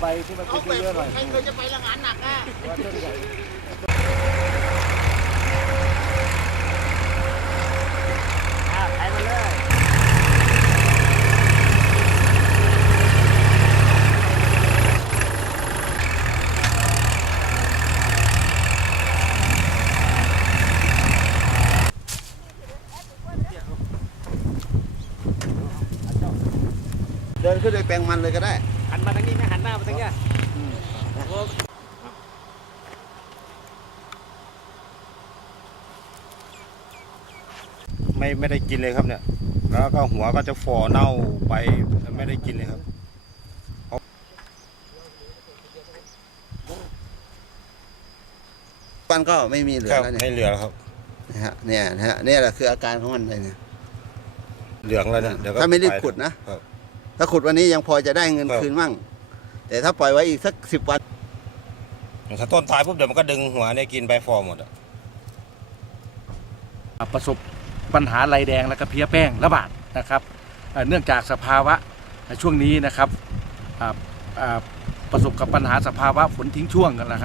ใบที่มันเอาเป็นแบบเยอะๆหน่อยใครเคยจะไปละงานหนักอะว่าต้นใหญ่อะไปมาเลย เดินขึ้นไปแปลงมันเลยก็ได้ หันมาทางนี้ไหมหันหน้ามาทางเนี้ยโอ้ไม่ไม่ได้กินเลยครับเนี่ย แล้วก็หัวก็จะฝ่อเน่าไปไม่ได้กินเลยครับปันก็ไม่มีเหลือครับแล้วไม่เนี่ยเหลือแล้วครับนะฮะเนี่ยนะฮะเนี่ยแหละคืออาการของมันเลยเนี่ยเหลืองแล้วเนี่ยเดี๋ยวก็ถ้าไม่รีบปขุดนะครับ ถ้าขุดวันนี้ยังพอจะได้เงินครับ คืนมั่ง แต่ถ้าปล่อยไว้อีกสักสิบวัน ถ้าต้นตายปุ๊บเดี๋ยวมันก็ดึงหัวเนี่ยกินใบฟอร์หมดอะ ประสบปัญหาลายแดงและก็เพลี้ยแป้งระบาดนะครับเอ่อเนื่องจากสภาวะช่วงนี้นะครับอ่าอ่าประสบกับปัญหาสภาวะฝนทิ้งช่วงกันนะครับ